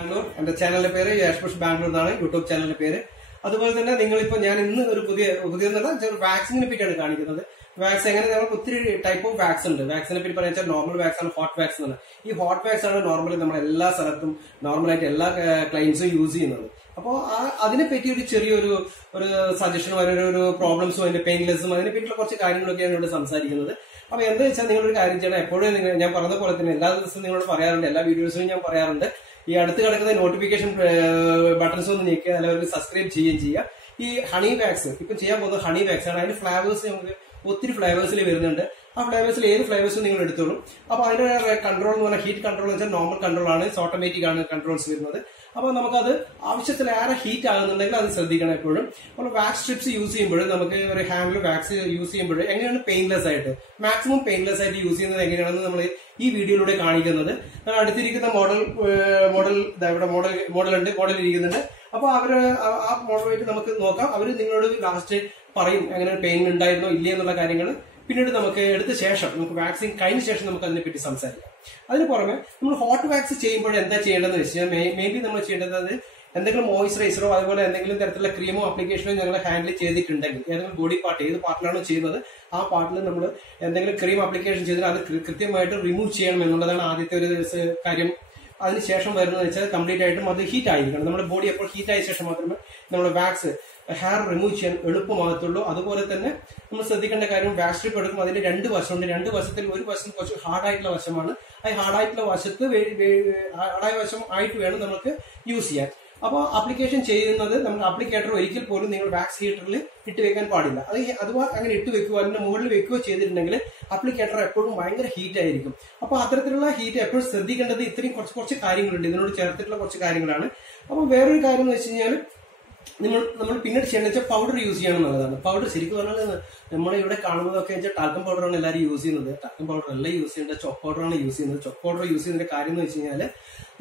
ബാംഗ്ലൂർ എന്റെ ചാനലിന്റെ പേര് യാഷ്പുഷ് ബാംഗ്ലൂർ എന്നാണ് യൂട്യൂബ് ചാനലിന്റെ പേര്. അതുപോലെ തന്നെ നിങ്ങളിപ്പോ ഞാൻ ഇന്ന് ഒരു പുതിയ വാക്സിനെ പറ്റിയാണ് കാണിക്കുന്നത്. വാക്സിൻ എങ്ങനെ നമുക്ക് ഒത്തിരി ടൈപ്പ് ഓഫ് വാക്സിൻ ഉണ്ട്. വാക്സിനെ പറ്റി പറയാൻ നോർമൽ വാക്സിൻ ആണ്, ഹോട്ട് വാക്സിൻ ആണ്. ഈ ഹോട്ട് വാക്സിൻ ആണ് നോർമലി നമ്മൾ എല്ലാ സ്ഥലത്തും നോർമലായിട്ട് എല്ലാ ക്ലൈൻസും യൂസ് ചെയ്യുന്നത്. അപ്പോൾ അതിനെ പറ്റി ഒരു ചെറിയൊരു സജഷനും ഒരു പ്രോബ്ലംസും അതിന്റെ പെയിൻലെസ്സും അതിനെ പറ്റിയുള്ള കുറച്ച് കാര്യങ്ങളൊക്കെയാണ് ഇവിടെ സംസാരിക്കുന്നത്. അപ്പൊ എന്താ വെച്ചാൽ നിങ്ങളൊരു കാര്യം ചെയ്യണം. എപ്പോഴും ഞാൻ പറഞ്ഞ പോലെ തന്നെ എല്ലാ ദിവസവും നിങ്ങളോട് പറയാറുണ്ട്, എല്ലാ വീഡിയോസിലും ഞാൻ പറയാറുണ്ട്, ഈ അടുത്ത് കിടക്കുന്ന നോട്ടിഫിക്കേഷൻ ബട്ടൺസ് ഒന്ന് നീക്കുക, അല്ലെങ്കിൽ സബ്സ്ക്രൈബ് ചെയ്യുകയും ചെയ്യുക. ഈ ഹണി വാക്സിൻ ഇപ്പം ചെയ്യാൻ പോകുന്നത് ഹണി വാക്സിൻ ആണ്. അതിന്റെ ഫ്ലേവേഴ്സ് നമുക്ക് ഒത്തിരി ഫ്ലേവേഴ്സിൽ വരുന്നുണ്ട്. ആ ഫ്ലേവേഴ്സിൽ ഏത് ഫ്ലേവേഴ്സും നിങ്ങൾ എടുത്തോളും. അപ്പൊ അതിന്റെ കൺട്രോൾ എന്ന് പറഞ്ഞാൽ ഹീറ്റ് കൺട്രോൾ എന്ന് വെച്ചാൽ നോർമൽ കൺട്രോൾ ആണ്, ഓട്ടോമാറ്റിക് ആണ് കൺട്രോൾസ് വരുന്നത്. അപ്പൊ നമുക്കത് ആവശ്യത്തിലേറെ ഹീറ്റ് ആകുന്നുണ്ടെങ്കിൽ അത് ശ്രദ്ധിക്കണം എപ്പോഴും. നമ്മൾ വാക്സ് സ്ട്രിപ്സ് യൂസ് ചെയ്യുമ്പോഴും നമുക്ക് ഒരു ഹാൻഡിൽ വാക്സ് യൂസ് ചെയ്യുമ്പോഴും എങ്ങനെയാണ് പെയിൻലെസ് ആയിട്ട് മാക്സിമം പെയിൻലെസ് ആയിട്ട് യൂസ് ചെയ്യുന്നത് എങ്ങനെയാണെന്ന് നമ്മൾ ഈ വീഡിയോയിലൂടെ കാണിക്കുന്നത്. ഞാൻ അടുത്തിരിക്കുന്ന മോഡൽ ഇരിക്കുന്നുണ്ട്. അപ്പൊ അവര് ആ മോഡലായിട്ട് നമുക്ക് നോക്കാം. അവര് നിങ്ങളോട് ലാസ്റ്റ് പറയും എങ്ങനെ പെയിൻ ഉണ്ടായിരുന്നോ ഇല്ലേ എന്നുള്ള കാര്യങ്ങൾ. പിന്നീട് നമുക്ക് എടുത്ത ശേഷം നമുക്ക് വാക്സിൻ കഴിഞ്ഞ ശേഷം നമുക്ക് അതിനെപ്പറ്റി സംസാരിക്കാം. അതിന് പുറമെ നമ്മൾ ഹോട്ട് വാക്സ് ചെയ്യുമ്പോൾ എന്താ ചെയ്യേണ്ടതെന്ന് വെച്ചാൽ മേ ബി നമ്മൾ ചെയ്യേണ്ടത് എന്തെങ്കിലും മോയിസ്ചറൈസറോ അതുപോലെ എന്തെങ്കിലും തരത്തിലുള്ള ക്രീമോ ആപ്ലിക്കേഷനോ ഞങ്ങൾ ഹാൻഡിൽ ചെയ്തിട്ടുണ്ടെങ്കിൽ ഏതെങ്കിലും ബോഡി പാർട്ട് ഏത് പാർട്ടിലാണോ ചെയ്യുന്നത് ആ പാർട്ടിൽ നമ്മൾ എന്തെങ്കിലും ക്രീം ആപ്ലിക്കേഷൻ ചെയ്താൽ അത് കൃത്യമായിട്ട് റിമൂവ് ചെയ്യണം എന്നുള്ളതാണ് ആദ്യത്തെ ഒരു കാര്യം. അതിനുശേഷം വരുന്നത് വെച്ചാൽ കംപ്ലീറ്റ് ആയിട്ടും അത് ഹീറ്റ് ആയിരിക്കണം. നമ്മുടെ ബോഡി എപ്പോൾ ഹീറ്റ് ആയ ശേഷം മാത്രമേ നമ്മൾ വാക്സ് ഹെയർ റിമൂവ് ചെയ്യാൻ എളുപ്പമാകത്തുള്ളൂ. അതുപോലെ തന്നെ നമ്മൾ ശ്രദ്ധിക്കേണ്ട കാര്യം വാക്സ് സ്ട്രിപ്പ് എടുക്കുമ്പോൾ അതിന്റെ രണ്ട് വശമുണ്ട്. രണ്ട് വശത്തിൽ ഒരു വശം കുറച്ച് ഹാർഡായിട്ടുള്ള വശമാണ്. ആ ഹാർഡായിട്ടുള്ള വശത്ത് ഹാർഡായ വശം ആയിട്ട് വേണം നമുക്ക് യൂസ് ചെയ്യാൻ. അപ്പോൾ ആപ്ലിക്കേഷൻ ചെയ്യുന്നത് നമ്മൾ ആപ്ലിക്കേറ്റർ ഒരിക്കൽ പോലും നിങ്ങൾ വാക്സ് ഹീറ്ററിൽ ഇട്ട് വെക്കാൻ പാടില്ല. അതുപോലെ അങ്ങനെ ഇട്ട് വെക്കുക അതിന്റെ മുകളിൽ വെക്കുകയോ ചെയ്തിട്ടുണ്ടെങ്കിൽ ആപ്ലിക്കേറ്റർ എപ്പോഴും ഭയങ്കര ഹീറ്റ് ആയിരിക്കും. അപ്പോൾ അത്തരത്തിലുള്ള ഹീറ്റ് എപ്പോഴും ശ്രദ്ധിക്കേണ്ടത് ഇത്രയും കുറച്ച് കാര്യങ്ങളുണ്ട്. ഇതിനോട് ചേർത്തിട്ടുള്ള കുറച്ച് കാര്യങ്ങളാണ്. അപ്പോൾ വേറൊരു കാര്യം എന്ന് വെച്ച് കഴിഞ്ഞാൽ നമ്മൾ പിന്നീട് ചെയ്യേണ്ടത് വെച്ചാൽ പൗഡർ യൂസ് ചെയ്യണം എന്നുള്ളതാണ്. പൗഡർ ശരിക്കും പറഞ്ഞാൽ നമ്മളെ ഇവിടെ കാണുന്നതൊക്കെ വെച്ചാൽ ടാൽക്കം പൗഡറാണ് എല്ലാവരും യൂസ് ചെയ്യുന്നത്. ടാൽക്കം പൗഡർ അല്ല യൂസ് ചെയ്യേണ്ടത്, ചോക്ക് പൗഡറാണ് യൂസ് ചെയ്യുന്നത്. ചോക്ക് പൗഡർ യൂസ് ചെയ്യുന്നതിന്റെ കാര്യം എന്ന് വെച്ച് കഴിഞ്ഞാൽ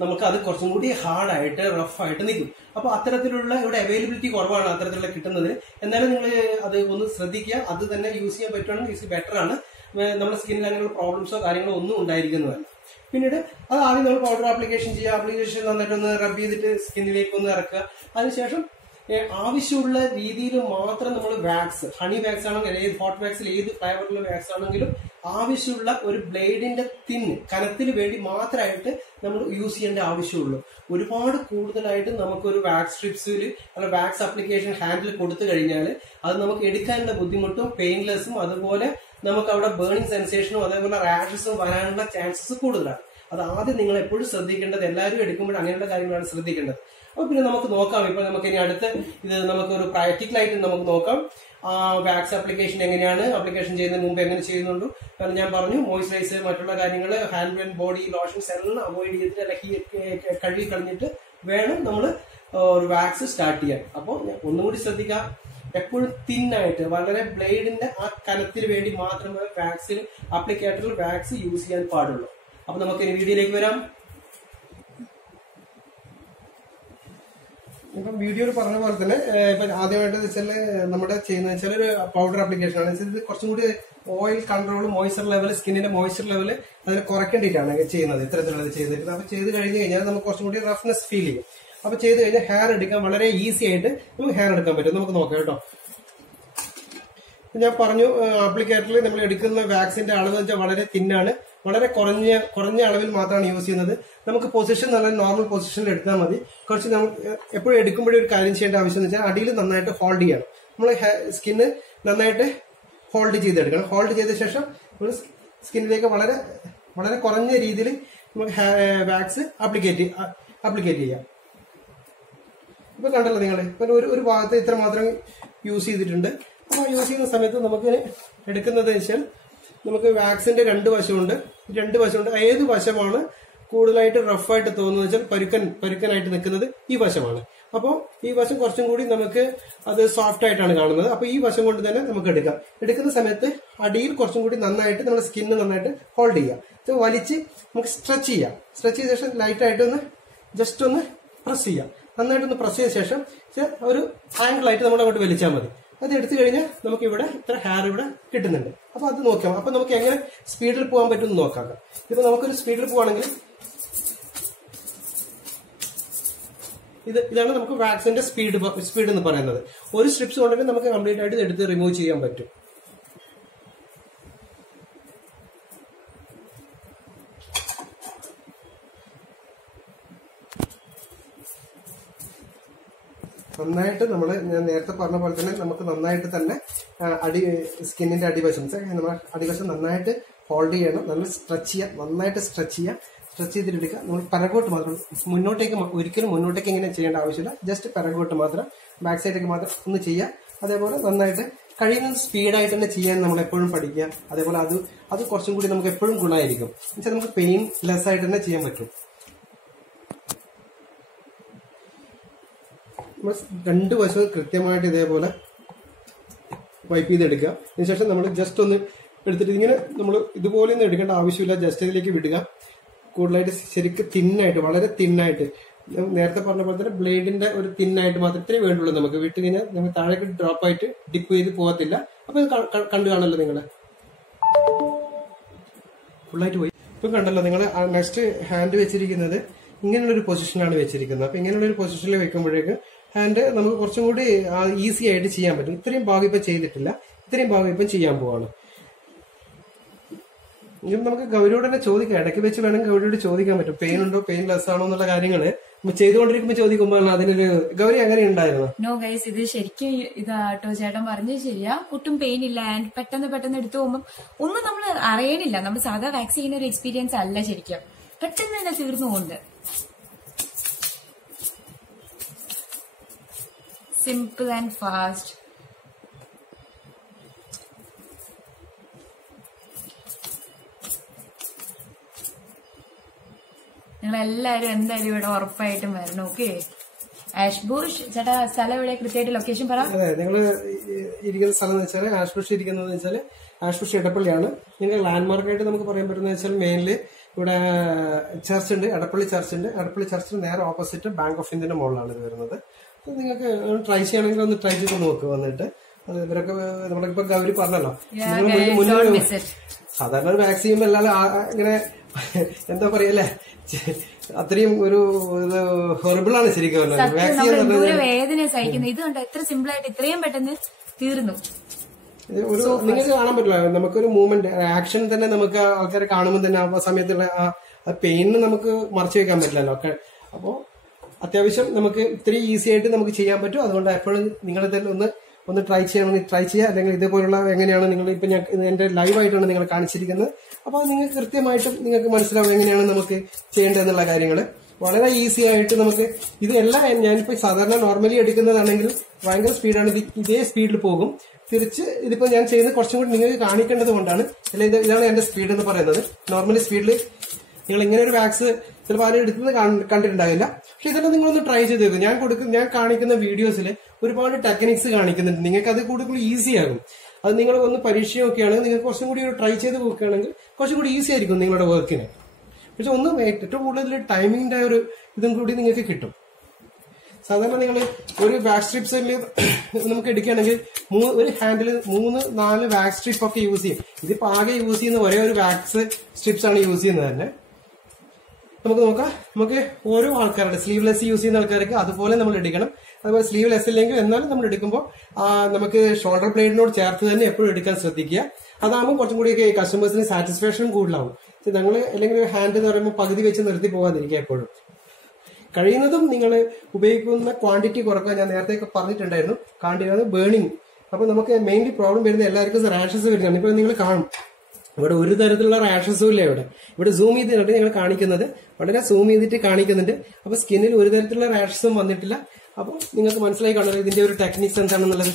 നമുക്ക് അത് കുറച്ചും കൂടി ഹാർഡായിട്ട് റഫായിട്ട് നിൽക്കും. അപ്പൊ അത്തരത്തിലുള്ള ഇവിടെ അവൈലബിലിറ്റി കുറവാണ് അത്തരത്തിലുള്ള കിട്ടുന്നത്. എന്നാലും നിങ്ങൾ അത് ഒന്ന് ശ്രദ്ധിക്കുക. അത് തന്നെ യൂസ് ചെയ്യാൻ പറ്റുവാണെങ്കിൽ ഇത് ബെറ്റർ ആണ്. നമ്മുടെ സ്കിന്നിൽ അങ്ങനെയുള്ള പ്രോബ്ലംസോ കാര്യങ്ങളോ ഒന്നും ഉണ്ടായിരിക്കുന്നതല്ല. പിന്നീട് അത് ആദ്യം നമ്മൾ പൗഡർ ആപ്ലിക്കേഷൻ ചെയ്യുക. ആപ്ലിക്കേഷൻ നന്നായിട്ട് ഒന്ന് റബ് ചെയ്തിട്ട് സ്കിന്നിലേക്ക് ഒന്ന് ഇറക്കുക. അതിനുശേഷം ആവശ്യമുള്ള രീതിയിൽ മാത്രം നമ്മൾ വാക്സ് ഹണി വാക്സ് ആണെങ്കിൽ ഏത് ഹോട്ട് വാക്സിൽ ഏത് ഫ്ലേവറിലുള്ള വാക്സ് ആണെങ്കിലും ആവശ്യമുള്ള ഒരു ബ്ലേഡിന്റെ കനത്തിന് വേണ്ടി മാത്രമായിട്ട് നമ്മൾ യൂസ് ചെയ്യേണ്ട ആവശ്യമുള്ളൂ. ഒരുപാട് കൂടുതലായിട്ട് നമുക്കൊരു വാക്സ് സ്ട്രിപ്സിൽ അല്ല വാക്സ് ആപ്ലിക്കേഷൻ ഹാൻഡിൽ കൊടുത്തു കഴിഞ്ഞാൽ അത് നമുക്ക് എടുക്കാനുള്ള ബുദ്ധിമുട്ടും പെയിൻലെസ്സും അതുപോലെ നമുക്ക് അവിടെ ബേണിംഗ് സെൻസേഷനും അതേപോലെ റാഷസും വരാനുള്ള ചാൻസസ് കൂടുതലാണ്. അത് ആദ്യം നിങ്ങൾ എപ്പോഴും ശ്രദ്ധിക്കേണ്ടത്. എല്ലാവരും എടുക്കുമ്പോൾ അങ്ങനെയുള്ള കാര്യങ്ങളാണ് ശ്രദ്ധിക്കേണ്ടത്. അപ്പൊ പിന്നെ നമുക്ക് നോക്കാം. ഇപ്പൊ നമുക്ക് ഇനി അടുത്ത് ഇത് നമുക്കൊരു പ്രാക്ടിക്കലായിട്ട് നമുക്ക് നോക്കാം. വാക്സ് ആപ്ലിക്കേഷൻ എങ്ങനെയാണ് ആപ്ലിക്കേഷൻ ചെയ്യുന്നതിന് മുമ്പ് എങ്ങനെ ചെയ്യുന്നുണ്ടോ. കാരണം ഞാൻ പറഞ്ഞു മോയിസ്ചറൈസർ മറ്റുള്ള കാര്യങ്ങൾ ഹാൻഡ് ആൻഡ് ബോഡി ലോഷൻസ് എല്ലാം അവോയ്ഡ് ചെയ്തിട്ട് അല്ലെങ്കിൽ കഴുകി കളഞ്ഞിട്ട് വേണം നമ്മൾ ഒരു വാക്സ് സ്റ്റാർട്ട് ചെയ്യാൻ. അപ്പോൾ ഒന്നും കൂടി ശ്രദ്ധിക്കാം. എപ്പോഴും തിന്നായിട്ട് വളരെ ബ്ലേഡിന്റെ ആ കനത്തിന് വേണ്ടി മാത്രമേ വാക്സിൽ ആപ്ലിക്കേറ്ററിൽ വാക്സ് യൂസ് ചെയ്യാൻ പാടുള്ളൂ. അപ്പൊ നമുക്ക് ഇനി വീഡിയോയിലേക്ക് വരാം. ഇപ്പം വീഡിയോയിൽ പറഞ്ഞ പോലെ തന്നെ ഇപ്പൊ ആദ്യമായിട്ട് വെച്ചാൽ നമ്മുടെ ചെയ്യുന്ന വെച്ചാൽ ഒരു പൗഡർ ആപ്ലിക്കേഷൻ ആണ്. ഇത് കുറച്ചും കൂടി ഓയിൽ കൺട്രോൾ മോയ്സ്ചർ ലെവൽ സ്കിന്നിന്റെ മോയ്സ്ചർ ലെവൽ അതിന് കുറയ്ക്കേണ്ടിയിട്ടാണ് ചെയ്യുന്നത്. ഇത്തരത്തിലുള്ളത് ചെയ്തിട്ട് അപ്പൊ ചെയ്ത് കഴിഞ്ഞ് കഴിഞ്ഞാൽ നമുക്ക് കുറച്ചും കൂടി റഫ്നെസ് ഫീൽ ചെയ്യും. അപ്പൊ ചെയ്ത് കഴിഞ്ഞാൽ ഹെയർ എടുക്കാൻ വളരെ ഈസി ആയിട്ട് നമുക്ക് ഹെയർ എടുക്കാൻ പറ്റും. നമുക്ക് നോക്കാം കേട്ടോ. ഞാൻ പറഞ്ഞു ആപ്ലിക്കേറ്ററിൽ നമ്മൾ എടുക്കുന്ന വാക്സിന്റെ അളവ് വെച്ചാൽ വളരെ തിന്നാണ്. വളരെ കുറഞ്ഞ അളവിൽ മാത്രമാണ് യൂസ് ചെയ്യുന്നത്. നമുക്ക് പൊസിഷൻ നല്ല നോർമൽ പൊസിഷനിൽ എടുത്താൽ മതി. കുറച്ച് നമുക്ക് എപ്പോഴും എടുക്കുമ്പോഴേ ഒരു കാര്യം ചെയ്യേണ്ട ആവശ്യം എന്ന് വെച്ചാൽ അടിയിൽ നന്നായിട്ട് ഹോൾഡ് ചെയ്യണം. നമ്മൾ സ്കിന്ന് നന്നായിട്ട് ഹോൾഡ് ചെയ്തെടുക്കണം. ഹോൾഡ് ചെയ്ത ശേഷം ഒരു സ്കിന്നിലേക്ക് വളരെ വളരെ കുറഞ്ഞ രീതിയിൽ നമുക്ക് വാക്സ് ആപ്ലിക്കേറ്റ് ചെയ്യാം. ഇപ്പൊ കണ്ടല്ലോ നിങ്ങൾ. ഇപ്പൊ ഒരു ഭാഗത്ത് ഇത്ര മാത്രം യൂസ് ചെയ്തിട്ടുണ്ട്. അപ്പോൾ യൂസ് ചെയ്യുന്ന സമയത്ത് നമുക്ക് എടുക്കുന്നത് വെച്ചാൽ നമുക്ക് വാക്സിന്റെ രണ്ട് വശമുണ്ട്. ഏത് വശമാണ് കൂടുതലായിട്ട് റഫായിട്ട് തോന്നുന്നത് വെച്ചാൽ പരുക്കനായിട്ട് നിൽക്കുന്നത് ഈ വശമാണ്. അപ്പോൾ ഈ വശം കുറച്ചും കൂടി നമുക്ക് അത് സോഫ്റ്റ് ആയിട്ടാണ് കാണുന്നത്. അപ്പൊ ഈ വശം കൊണ്ട് തന്നെ നമുക്ക് എടുക്കാം. എടുക്കുന്ന സമയത്ത് അടിയിൽ കുറച്ചും കൂടി നന്നായിട്ട് നമ്മുടെ സ്കിന്ന് നന്നായിട്ട് ഹോൾഡ് ചെയ്യാം. വലിച്ച് നമുക്ക് സ്ട്രെച്ച് ചെയ്യാം. സ്ട്രെച്ച് ചെയ്ത ശേഷം ലൈറ്റായിട്ട് ഒന്ന് ജസ്റ്റ് ഒന്ന് പ്രസ് ചെയ്യാം. നന്നായിട്ടൊന്ന് പ്രസ് ചെയ്ത ശേഷം ഒരു ആംഗിളായിട്ട് നമ്മൾ അങ്ങോട്ട് വലിച്ചാൽ മതി. അത് എടുത്തു കഴിഞ്ഞാൽ നമുക്ക് ഇവിടെ ഇത്ര ഹെയർ ഇവിടെ കിട്ടുന്നുണ്ട്. അപ്പൊ അത് നോക്കാം. അപ്പൊ നമുക്ക് എങ്ങനെ സ്പീഡിൽ പോകാൻ പറ്റും നോക്കാം. ഇപ്പൊ നമുക്കൊരു സ്പീഡിൽ പോവാണെങ്കിൽ ഇതാണ് നമുക്ക് വാക്സിന്റെ സ്പീഡ് എന്ന് പറയുന്നത്. ഒരു സ്ട്രിപ്സ് കൊണ്ട് തന്നെ നമുക്ക് കംപ്ലീറ്റ് ആയിട്ട് എടുത്ത് റിമൂവ് ചെയ്യാൻ പറ്റും. നന്നായിട്ട് ഞാൻ നേരത്തെ പറഞ്ഞ പോലെ തന്നെ നമുക്ക് നന്നായിട്ട് തന്നെ സ്കിന്നിന്റെ അടിവശം നമ്മുടെ അടിവശം നന്നായിട്ട് ഹോൾഡ് ചെയ്യണം. നല്ല സ്ട്രെച്ച് ചെയ്യാം, നന്നായിട്ട് സ്ട്രെച്ച് ചെയ്തിട്ടെടുക്കുക. നമ്മൾ പിറകോട്ട് മാത്രം, മുന്നോട്ടേക്ക് ഒരിക്കലും മുന്നോട്ടേക്ക് ഇങ്ങനെ ചെയ്യേണ്ട ആവശ്യമില്ല. ജസ്റ്റ് പിറകോട്ട് മാത്രം, ബാക്ക് സൈഡേക്ക് മാത്രം ഒന്ന് ചെയ്യുക. അതേപോലെ നന്നായിട്ട് കഴിയുന്നത് സ്പീഡായിട്ട് തന്നെ ചെയ്യാൻ നമ്മൾ എപ്പോഴും പഠിക്കുക. അതേപോലെ അത് കുറച്ചും കൂടി നമുക്ക് എപ്പോഴും ഗുണമായിരിക്കും. എന്നുവെച്ചാൽ നമുക്ക് പെയിൻ ലെസ് ആയിട്ട് തന്നെ ചെയ്യാൻ പറ്റും. രണ്ട് വശവും കൃത്യമായിട്ട് ഇതേപോലെ വൈപ്പ് ചെയ്തെടുക്കുക. അതിനുശേഷം നമ്മൾ ജസ്റ്റ് ഒന്ന് എടുത്തിട്ട് ഇങ്ങനെ നമ്മൾ ഇതുപോലെ ഒന്നും എടുക്കേണ്ട ആവശ്യമില്ല. ജസ്റ്റ് ഇതിലേക്ക് വിടുക. കൂടുതലായിട്ട് ശരിക്കും തിന്നായിട്ട്, വളരെ തിന്നായിട്ട്, നേരത്തെ പറഞ്ഞ പോലെ തന്നെ ബ്ലേഡിന്റെ ഒരു തിന്നായിട്ട് മാത്രമേ വേണ്ടുള്ളൂ. നമുക്ക് വിട്ട് കഴിഞ്ഞാൽ നമുക്ക് താഴേക്ക് ഡ്രോപ്പ് ആയിട്ട് ഡിപ്പ് ചെയ്ത് പോകത്തില്ല. അപ്പൊ കണ്ടു കാണല്ലോ നിങ്ങള് ഫുള്ളായിട്ട് പോയി. ഇപ്പൊ കണ്ടല്ലോ നിങ്ങൾ നെക്സ്റ്റ് ഹാൻഡ് വെച്ചിരിക്കുന്നത് ഇങ്ങനെയുള്ളൊരു പൊസിഷനാണ് വെച്ചിരിക്കുന്നത്. അപ്പൊ ഇങ്ങനെയുള്ളൊരു പൊസിഷനിൽ വെക്കുമ്പോഴേക്ക് ഹാൻഡ് നമുക്ക് കുറച്ചും കൂടി ഈസി ആയിട്ട് ചെയ്യാൻ പറ്റും. ഇത്രയും ഭാഗം ഇപ്പം ചെയ്തിട്ടില്ല, ഇത്രയും ഭാഗം ഇപ്പം ചെയ്യാൻ പോവാണ്. ഇനി നമുക്ക് ഗൗരിയോട് തന്നെ ചോദിക്കാം. ഇടയ്ക്ക് വെച്ച് വേണമെങ്കിൽ ഗൗരിയോട് ചോദിക്കാൻ പറ്റും, പെയിൻ ഉണ്ടോ, പെയിൻ ലെസ് ആണോ എന്നുള്ള കാര്യങ്ങള് ചെയ്തുകൊണ്ടിരിക്കുമ്പോൾ ചോദിക്കുമ്പോൾ അതിനൊരു ഗൗരി അങ്ങനെ ഉണ്ടായിരുന്നു. നോ ഗൈസ്, ഇത് ശരിക്കും ഇതാട്ടോ ചേട്ടൻ പറഞ്ഞത് ശരിയാ. ഒട്ടും പെയിൻ ഇല്ല. ആൻഡ് പെട്ടെന്ന് എടുത്തു പോകുമ്പോൾ ഒന്നും നമ്മൾ അറിയണില്ല. നമ്മൾ സാധാ വാക്സിൻ ചെയ്യുന്ന ഒരു എക്സ്പീരിയൻസ് അല്ല ശരിക്കും. പെട്ടെന്ന് തന്നെ തീർന്നു പോകുന്നുണ്ട്. Simple and fast. നിങ്ങൾ എല്ലാരും എന്തായാലും ഇവിടെ ഉറപ്പായിട്ടും വരണം. ഓക്കെ, ആഷ്ബുഷ് ചേട്ടാ സ്ഥലം എവിടെ, കൃത്യമായിട്ട് ലൊക്കേഷൻ പറ. അതെ, നിങ്ങൾ ഇരിക്കുന്ന സ്ഥലം എന്ന് വെച്ചാൽ ആഷ്ബുഷ് ഇരിക്കുന്നത് വെച്ചാൽ ആഷ്ബുഷ് എടപ്പള്ളിയാണ്. നിങ്ങൾ ലാൻഡ്മാർക്കായിട്ട് നമുക്ക് പറയാൻ പറ്റുന്നത് വെച്ചാൽ മെയിൻലി ഇവിടെ ചർച്ച് ഉണ്ട്, എടപ്പള്ളി ചർച്ച് ഉണ്ട്. എടപ്പള്ളി ചർച്ചിന് നേരെ ഓപ്പോസിറ്റ് ബാങ്ക് ഓഫ് ഇന്ത്യന്റെ മുകളിലാണ് ഇത് വരുന്നത്. നിങ്ങൾക്ക് ട്രൈ ചെയ്യണമെങ്കിൽ ഒന്ന് ട്രൈ ചെയ്ത് നോക്കുക വന്നിട്ട്. ഇവരൊക്കെ നമ്മളിപ്പോ ഗൗരി പറഞ്ഞല്ലോ, സാധാരണ ഒരു വാക്സിൻ ചെയ്യുമ്പോൾ എല്ലാവരും ഇങ്ങനെ എന്താ പറയല്ലേ, അത്രയും ഒരു ഹൊറിബിൾ ആണ് ശരിക്കും വേദന സഹിക്കുന്നത്. ഇത് കണ്ടോ എത്ര സിമ്പിൾ ആയിട്ട് ഇത്രയും പെട്ടെന്ന് തീർന്നു. ഒരു നിങ്ങൾക്ക് കാണാൻ പറ്റില്ല, നമുക്കൊരു മൂവ്മെന്റ് ആക്ഷൻ തന്നെ നമുക്ക് ആൾക്കാരെ കാണുമ്പോൾ തന്നെ ആ സമയത്തുള്ള ആ പെയിന് നമുക്ക് മറച്ചു വെക്കാൻ പറ്റില്ലല്ലോ ഒക്കെ. അപ്പോ അത്യാവശ്യം നമുക്ക് ഇത്രയും ഈസി ആയിട്ട് നമുക്ക് ചെയ്യാൻ പറ്റും. അതുകൊണ്ട് എപ്പോഴും നിങ്ങൾ തന്നെ ഒന്ന് ട്രൈ ചെയ്യണമെങ്കിൽ ട്രൈ ചെയ്യുക. അല്ലെങ്കിൽ ഇതേപോലുള്ള എങ്ങനെയാണ് നിങ്ങൾ ഇപ്പൊ ഞാൻ എന്റെ ലൈവായിട്ടാണ് നിങ്ങൾ കാണിച്ചിരിക്കുന്നത്. അപ്പോൾ നിങ്ങൾക്ക് കൃത്യമായിട്ടും നിങ്ങൾക്ക് മനസ്സിലാവും എങ്ങനെയാണ് നമുക്ക് ചെയ്യേണ്ടതെന്നുള്ള കാര്യങ്ങൾ. വളരെ ഈസി ആയിട്ട് നമുക്ക് ഇത് എല്ലാം ഞാനിപ്പോ സാധാരണ നോർമലി എടുക്കുന്നതാണെങ്കിൽ ഭയങ്കര സ്പീഡാണ്, ഇതേ സ്പീഡിൽ പോകും. തിരിച്ച് ഇതിപ്പോ ഞാൻ ചെയ്യുന്നത് കുറച്ചും കൂടി നിങ്ങൾക്ക് കാണിക്കേണ്ടത് കൊണ്ടാണ്. അല്ലെ ഇതാണ് എന്റെ സ്പീഡ് എന്ന് പറയുന്നത്. നോർമലി സ്പീഡിൽ നിങ്ങൾ ഇങ്ങനെ ഒരു വാക്സ് ചിലപ്പോൾ ആരും എടുക്കുന്നത് കണ്ടിട്ടുണ്ടാവില്ല. പക്ഷെ ഇതെല്ലാം നിങ്ങളൊന്ന് ട്രൈ ചെയ്ത് നോക്കും. ഞാൻ കാണിക്കുന്ന വീഡിയോസിൽ ഒരുപാട് ടെക്നിക്സ് കാണിക്കുന്നുണ്ട്. നിങ്ങൾക്ക് അത് കൂടുതൽ ഈസി ആകും. അത് നിങ്ങൾ ഒന്ന് പരീക്ഷ നോക്കുകയാണെങ്കിൽ നിങ്ങൾക്ക് കുറച്ചും കൂടി ട്രൈ ചെയ്ത് നോക്കുകയാണെങ്കിൽ കുറച്ചും കൂടി ഈസി ആയിരിക്കും നിങ്ങളുടെ വർക്കിന്. പക്ഷെ ഒന്ന് ഏറ്റവും കൂടുതൽ ടൈമിങ്ങിന്റെ ഒരു ഇതും കൂടി നിങ്ങൾക്ക് കിട്ടും. സാധാരണ നിങ്ങൾ ഒരു വാക്സ് സ്ട്രിപ്സിൽ നമുക്ക് എടുക്കുകയാണെങ്കിൽ ഒരു ഹാൻഡിൽ 3-4 വാക്സ് സ്ട്രിപ്പ് ഒക്കെ യൂസ് ചെയ്യും. ഇതിപ്പോ ആകെ യൂസ് ചെയ്യുന്ന ഒരേ ഒരു വാക്സ് സ്ട്രിപ്സ് ആണ് യൂസ് ചെയ്യുന്നത് തന്നെ. നമുക്ക് നോക്കാം, നമുക്ക് ഓരോ ആൾക്കാരുടെ സ്ലീവ്ലെസ് യൂസ് ചെയ്യുന്ന ആൾക്കാർക്ക് അതുപോലെ നമ്മൾ എടുക്കണം. അതുപോലെ സ്ലീവ്ലെസ് ഇല്ലെങ്കിൽ എന്നാലും നമ്മൾ എടുക്കുമ്പോൾ നമുക്ക് ഷോൾഡർ ബ്ലേഡിനോട് ചേർത്ത് തന്നെ എപ്പോഴും എടുക്കാൻ ശ്രദ്ധിക്കുക. അതാകുമ്പോൾ കുറച്ചും കൂടി കസ്റ്റമേഴ്സിന് സാറ്റിസ്ഫാക്ഷനും കൂടുതലാവും. ഞങ്ങൾ അല്ലെങ്കിൽ ഹാൻഡ് എന്ന് പറയുമ്പോൾ പകുതി വെച്ച് നിർത്തി പോകാതിരിക്കുക. എപ്പോഴും കഴിയുന്നതും നിങ്ങൾ ഉപയോഗിക്കുന്ന ക്വാണ്ടിറ്റി കുറക്കുക. ഞാൻ നേരത്തെ പറഞ്ഞിട്ടുണ്ടായിരുന്നു, കാണിക്കുന്നത് ബേണിംഗ്. അപ്പൊ നമുക്ക് മെയിൻലി പ്രോബ്ലം വരുന്നത് എല്ലാവർക്കും റാഷസ് വരുന്നതാണ്. ഇപ്പൊ നിങ്ങൾ കാണും ഇവിടെ ഒരു തരത്തിലുള്ള റാഷസും ഇല്ല. ഇവിടെ സൂം ചെയ്തിട്ട് ഞങ്ങൾ കാണിക്കുന്നത്, വളരെ സൂം ചെയ്തിട്ട് കാണിക്കുന്നുണ്ട്. അപ്പൊ സ്കിന്നിൽ ഒരു തരത്തിലുള്ള റാഷസും വന്നിട്ടില്ല. അപ്പൊ നിങ്ങൾക്ക് മനസ്സിലായി കാണുന്നത് ഇതിന്റെ ഒരു ടെക്നിക്സ് എന്താണെന്നുള്ളത്.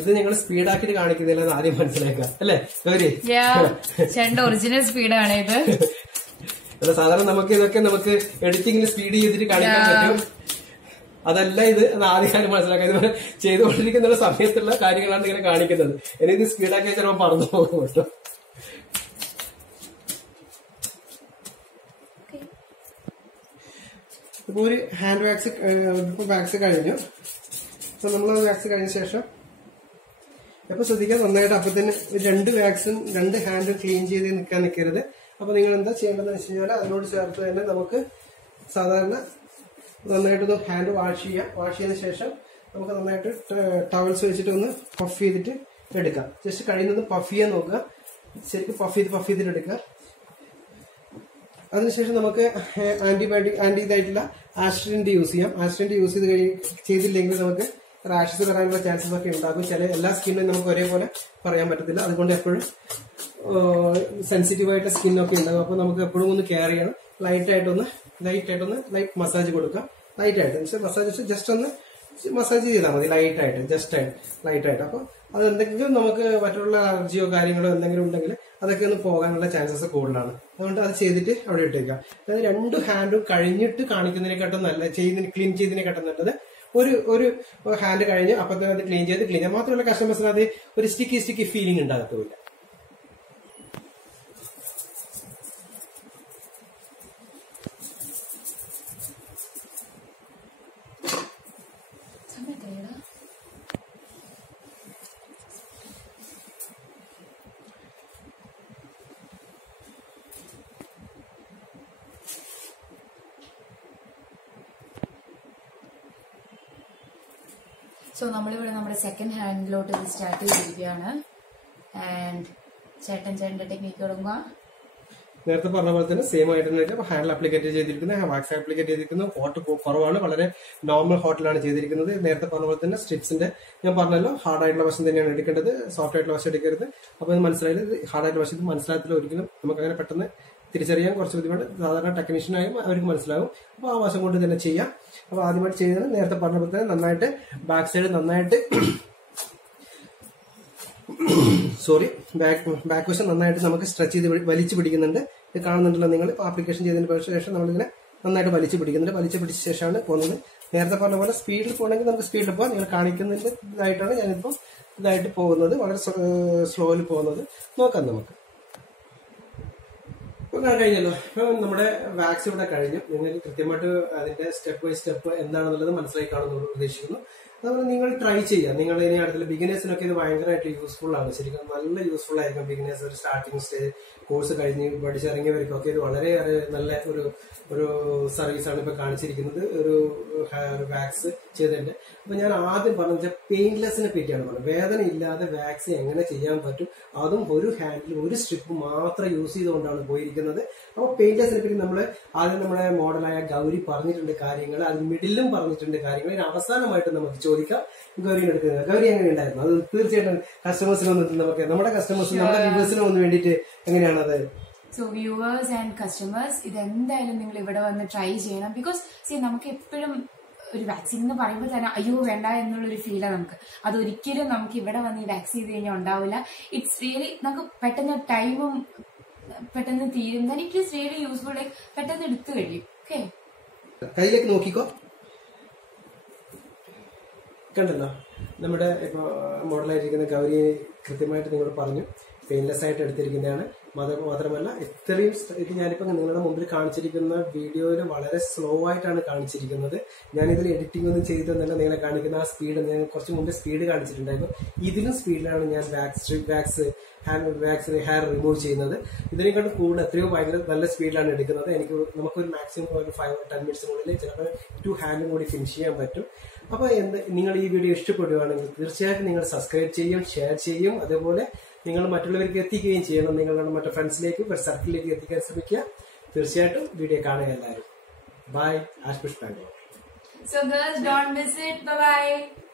ഇത് ഞങ്ങൾ സ്പീഡാക്കിട്ട് കാണിക്കുന്നില്ലെന്ന് ആദ്യം മനസ്സിലാക്കുക, അല്ലേ ഗൗരി? ഒറിജിനൽ സ്പീഡാണ് ഇത്. സാധാരണ നമുക്ക് ഇതൊക്കെ നമുക്ക് എഡിറ്റിംഗിൽ സ്പീഡ് ചെയ്തിട്ട് കാണിക്കാൻ പറ്റും. അതല്ല ഇത് ആദ്യകാലം മനസ്സിലാക്കുക. ഇതുപോലെ ചെയ്തുകൊണ്ടിരിക്കുന്ന സമയത്തുള്ള കാര്യങ്ങളാണ് ഇങ്ങനെ കാണിക്കുന്നത്. ഇനി ഇത് സ്പീഡാക്കി ചിലപ്പോൾ പറന്നു പോകും കേട്ടോ. ഇപ്പൊ ഒരു ഹാൻഡ് വാക്സ് കഴിഞ്ഞു. അപ്പൊ നമ്മൾ വാക്സ് കഴിഞ്ഞ ശേഷം അപ്പൊ ശ്രദ്ധിക്കാൻ നന്നായിട്ട് അപ്പൊ തന്നെ 2 വാക്സും 2 ഹാൻഡും ക്ലീൻ ചെയ്ത് നിൽക്കാൻ നിൽക്കരുത്. അപ്പൊ നിങ്ങൾ എന്താ ചെയ്യേണ്ടതെന്ന് വെച്ച് കഴിഞ്ഞാൽ അതിനോട് ചേർത്ത് തന്നെ നമുക്ക് സാധാരണ നന്നായിട്ടൊന്ന് ഹാൻഡ് വാഷ് ചെയ്യാം. വാഷ് ചെയ്തതിന് ശേഷം നമുക്ക് നന്നായിട്ട് ടവൽസ് വെച്ചിട്ട് ഒന്ന് പഫ് ചെയ്തിട്ട് എടുക്കാം. ജസ്റ്റ് കഴിയുന്നത് പഫ് ചെയ്യാൻ നോക്കുക. ശരിക്കും പഫ് ചെയ്തിട്ട് എടുക്കുക. അതിനുശേഷം നമുക്ക് ആന്റി ഇതായിട്ടുള്ള ആസ്ട്രിഡന്റ് യൂസ് ചെയ്യാം. ആസ്ട്രിഡന്റ് യൂസ് ചെയ്തില്ലെങ്കിൽ നമുക്ക് റാഷസ് വരാനുള്ള ചാൻസസ് ഒക്കെ ഉണ്ടാകും. എല്ലാ സ്കിന്നും നമുക്ക് ഒരേപോലെ പറയാൻ പറ്റത്തില്ല. അതുകൊണ്ട് എപ്പോഴും സെൻസിറ്റീവ് ആയിട്ട് സ്കിന്നൊക്കെ ഉണ്ടാകും. അപ്പോൾ നമുക്ക് എപ്പോഴും ഒന്ന് കെയർ ചെയ്യണം. ലൈറ്റായിട്ടൊന്ന് ലൈറ്റ് മസാജ് കൊടുക്കാം. ലൈറ്റായിട്ട് മസാജ് ജസ്റ്റ് ഒന്ന് മസാജ് ചെയ്താൽ മതി. ലൈറ്റായിട്ട്. അപ്പോൾ അതെന്തെങ്കിലും നമുക്ക് മറ്റുള്ള അലർജിയോ കാര്യങ്ങളോ എന്തെങ്കിലും ഉണ്ടെങ്കിൽ അതൊക്കെ ഒന്ന് പോകാനുള്ള ചാൻസസ് കൂടുതലാണ്. അതുകൊണ്ട് അത് ചെയ്തിട്ട് അവിടെ ഇട്ടേക്കാം. അതായത് 2 ഹാൻഡും കഴിഞ്ഞിട്ട് കാണിക്കുന്നതിനെക്കാട്ടും ക്ലീൻ ചെയ്തതിനെക്കാട്ടും നല്ലത് ഒരു ഹാൻഡ് കഴിഞ്ഞ് അപ്പം തന്നെ അത് ക്ലീൻ ചെയ്യാം. മാത്രമല്ല കസ്റ്റമേഴ്സിന് അത് ഒരു സ്റ്റിക്കി ഫീലിംഗ് ഉണ്ടാകത്തുമില്ല. സോ നമ്മളിവിടെ നമ്മുടെ സെക്കൻഡ് ഹാൻഡിലോട്ട് ഇത് സ്റ്റാർട്ട് ചെയ്തിരിക്കുകയാണ്. ആൻഡ് ചേട്ടന്റെ ടെക്നിക്ക് തുടങ്ങുക. നേരത്തെ പറഞ്ഞ പോലെ തന്നെ സെയിം ആയിട്ട് ഹാൻഡിൽ അപ്ലിക്കേറ്റ് ചെയ്തിരിക്കുന്നത്, വാക്സ് അപ്ലിക്കേറ്റ് ചെയ്തിരിക്കുന്നത്. ഹോട്ട് കുറവാണ്, വളരെ നോർമൽ ഹോട്ടിലാണ് ചെയ്തിരിക്കുന്നത്. നേരത്തെ പറഞ്ഞ പോലെ തന്നെ സ്ട്രിപ്സിന്റെ ഞാൻ പറഞ്ഞല്ലോ ഹാർഡ് ആയിട്ടുള്ള വശം തന്നെയാണ് എടുക്കേണ്ടത്, സോഫ്റ്റ് ആയിട്ടുള്ള വശം എടുക്കരുത്. അപ്പൊ ഇത് മനസ്സിലായത് ഹാർഡ് ആയിട്ടുള്ള വശത്ത് മനസ്സിലാകത്തില്ല ഒരിക്കലും. നമുക്ക് അങ്ങനെ പെട്ടെന്ന് തിരിച്ചറിയാൻ കുറച്ച് ബുദ്ധിമുട്ട്. സാധാരണ ടെക്നീഷ്യനായും അവർക്ക് മനസ്സിലാവും. അപ്പോൾ ആ വശം കൊണ്ട് തന്നെ ചെയ്യാം. അപ്പോൾ ആദ്യമായിട്ട് ചെയ്യുന്നത് നേരത്തെ പറഞ്ഞ പോലെ തന്നെ നന്നായിട്ട് ബാക്ക് സൈഡ് നന്നായിട്ട് ബാക്ക് വശം നന്നായിട്ട് നമുക്ക് സ്ട്രെച്ച് ചെയ്ത് വലിച്ചു പിടിക്കുന്നുണ്ട്. ഇത് കാണുന്നുണ്ടല്ലോ നിങ്ങൾ. ആപ്ലിക്കേഷൻ ചെയ്തതിന് ശേഷം നമ്മളിങ്ങനെ നന്നായിട്ട് വലിച്ചു പിടിക്കുന്നുണ്ട്. വലിച്ചു പിടിച്ച ശേഷമാണ് പോകുന്നത്. നേരത്തെ പറഞ്ഞ പോലെ സ്പീഡിൽ പോകണമെങ്കിൽ നമുക്ക് സ്പീഡിൽ പോകാം. നിങ്ങൾ കാണിക്കുന്നതിന്റെ ഇതായിട്ടാണ് ഞാനിപ്പോൾ ഇതായിട്ട് പോകുന്നത്, വളരെ സ്ലോയിൽ പോകുന്നത്. നോക്കാം നമുക്ക്. കഴിഞ്ഞല്ലോ. ഇപ്പൊ നമ്മുടെ വാക്സ് ഇവിടെ കഴിഞ്ഞു. നിങ്ങൾക്ക് കൃത്യമായിട്ട് അതിന്റെ സ്റ്റെപ്പ് ബൈ സ്റ്റെപ്പ് എന്താണെന്നുള്ളത് മനസ്സിലായി കാണുമെന്ന് പ്രതീക്ഷിക്കുന്നു. അതുപോലെ നിങ്ങൾ ട്രൈ ചെയ്യാം. നിങ്ങൾ ഇനി അടുത്തുള്ള ബിഗിനേഴ്സിനൊക്കെ ഇത് ഭയങ്കരമായിട്ട് യൂസ്ഫുൾ ആണ്. ശരിക്കും നല്ല യൂസ്ഫുൾ ആയിരിക്കും. ബിഗിനേഴ്സ് ഒരു സ്റ്റാർട്ടിംഗ് സ്റ്റേജ് കോഴ്സ് കഴിഞ്ഞ് പഠിച്ചിറങ്ങിയവർക്കൊക്കെ ഇത് വളരെ നല്ല ഒരു സർവീസാണ് ഇപ്പൊ കാണിച്ചിരിക്കുന്നത്, ഒരു വാക്സ് ചെയ്തതിന്റെ. അപ്പൊ ഞാൻ ആദ്യം പറഞ്ഞ പെയിൻലെസ്സിനെ പറ്റിയാണ് പറഞ്ഞത്. വേദന ഇല്ലാതെ വാക്സ് എങ്ങനെ ചെയ്യാൻ പറ്റും, അതും ഒരു ഹാൻഡിൽ ഒരു സ്ട്രിപ്പ് മാത്രം യൂസ് ചെയ്തുകൊണ്ടാണ് പോയിരിക്കുന്നത്. അപ്പോൾ പെയിൻലെസ്സിനെ പറ്റി നമ്മൾ ആദ്യം നമ്മുടെ മോഡലായ ഗൗരി പറഞ്ഞിട്ടുണ്ട് കാര്യങ്ങൾ, അതിന് മിഡിലും പറഞ്ഞിട്ടുണ്ട് കാര്യങ്ങൾ. ഇനി അവസാനമായിട്ട് നമുക്ക് ചോദിക്കാം ഗൗരിനെ എടുക്കുന്നത്. ഗൗരി എങ്ങനെ ഉണ്ടായിരുന്നു? അത് തീർച്ചയായിട്ടും കസ്റ്റമേഴ്സിന് വന്നിട്ട് നമ്മുടെ കസ്റ്റമേഴ്സിന് നമ്മുടെ വ്യൂവേഴ്സിന് വന്ന് വേണ്ടിയിട്ട് എങ്ങനെയാണ് അത്? സോ വ്യൂവേഴ്സ് ആൻഡ് കസ്റ്റമേഴ്സ്, ഇതെന്തായാലും നിങ്ങൾ ഇവിടെ വന്ന് ട്രൈ ചെയ്യണം. ബിക്കോസ് നമുക്ക് എപ്പോഴും ഒരു വാക്സിൻ എന്ന് പറയുമ്പോൾ തന്നെ അയ്യോ വേണ്ട എന്നുള്ളൊരു ഫീലാണ് നമുക്ക്. അതൊരിക്കലും നമുക്ക് ഇവിടെ വന്ന് ഈ വാക്സിൻ ചെയ്ത് കഴിഞ്ഞാൽ ഉണ്ടാവില്ല. ഇറ്റ്സ് റിയലി നമുക്ക് പെട്ടെന്ന് ടൈമും പെട്ടെന്ന് തീരും. It is really useful. പെട്ടെന്ന് എടുത്തു കഴിയും. ഓക്കെ, കയ്യിലേക്ക് നോക്കിക്കോ. കണ്ടല്ലോ നമ്മുടെ ഇപ്പൊ മോഡലായിരിക്കുന്ന ഗൗരി കൃത്യമായിട്ട് നിങ്ങൾ പറഞ്ഞു പെയിൻലെസ് ആയിട്ട് എടുത്തിരിക്കുന്നതാണ്. മാത്രമല്ല ഇത്രയും ഇത് ഞാനിപ്പോ നിങ്ങളുടെ മുമ്പിൽ കാണിച്ചിരിക്കുന്ന വീഡിയോയിൽ വളരെ സ്ലോ ആയിട്ടാണ് കാണിച്ചിരിക്കുന്നത്. ഞാനിതിൽ എഡിറ്റിംഗ് ഒന്നും ചെയ്തെന്നല്ല നിങ്ങളെ കാണിക്കുന്ന ആ സ്പീഡ്. ഞാൻ കുറച്ച് മുമ്പ് സ്പീഡ് കാണിച്ചിട്ടുണ്ടായിരുന്നു. ഇതിലും സ്പീഡിലാണ് ഞാൻ ഹെയർ റിമൂവ് ചെയ്യുന്നത്. ഇതിനെക്കാട്ടും കൂടുതൽ എത്രയോ ഭയങ്കര നല്ല സ്പീഡിലാണ് എടുക്കുന്നത്. നമുക്കൊരു മാക്സിമം ഒരു 5 or 10 മിനിറ്റ്സിനുള്ളിൽ ചിലപ്പോൾ 2 ഹാൻഡും കൂടി ഫിനിഷ് ചെയ്യാൻ പറ്റും. അപ്പോൾ നിങ്ങൾ ഈ വീഡിയോ ഇഷ്ടപ്പെടുകയാണെങ്കിൽ തീർച്ചയായിട്ടും നിങ്ങൾ സബ്സ്ക്രൈബ് ചെയ്യും, ഷെയർ ചെയ്യും. അതുപോലെ നിങ്ങൾ മറ്റുള്ളവർക്ക് എത്തിക്കുകയും ചെയ്യണം. നിങ്ങളുടെ മറ്റു ഫ്രണ്ട്സിലേക്ക് സർക്കിളിലേക്ക് എത്തിക്കാൻ ശ്രമിക്കുക. തീർച്ചയായിട്ടും വീഡിയോ കാണുക എല്ലാവരും. ബൈ. ആഷ്പുഷ് Bangalore. So girls, don't miss it. Bye bye.